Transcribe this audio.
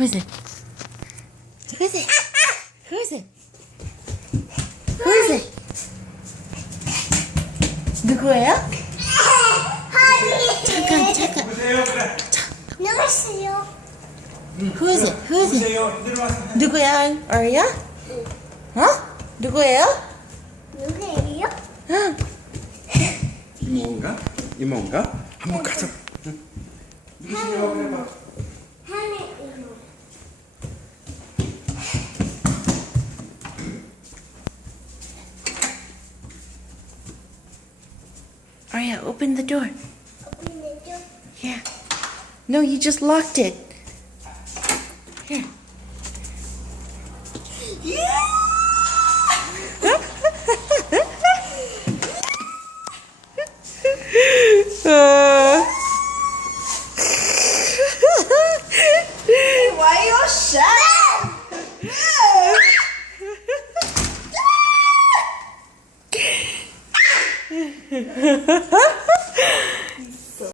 Who's it? Who's it? Who's it? Who's it? 누구예요? 잠깐. 보세요, 그래. 안녕하세요. Who's it? Who's it? 보세요. 내려와서. 누구야? 어리야? 어? 누구예요? 누구예요? 응. 이모인가? 이모인가? 한번 가자. 누구세요? 그래 봐. 하늘 이모. Aria, open the door. 오늘도 Yeah. No, you just locked it. Here. Why you shy?